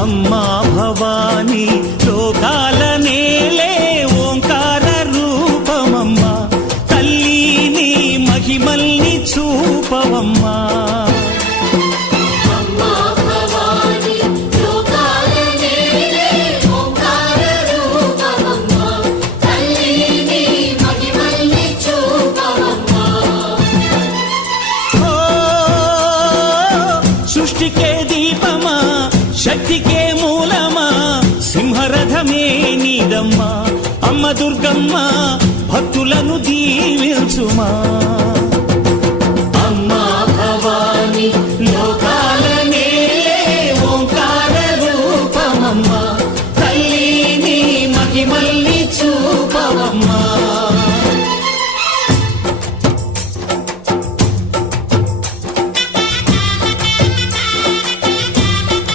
అమ్మా భవానీ లోకాల నేలే ఓంకార రూపమమ్మా, తల్లి నీ మహిమల్ని చూపవమ్మా. సృష్టికే దీపమా, శక్తికే మూలమా, సింహరథమే నీదమ్మా. అమ్మ దుర్గమ్మ భక్తులను దీవించుమా.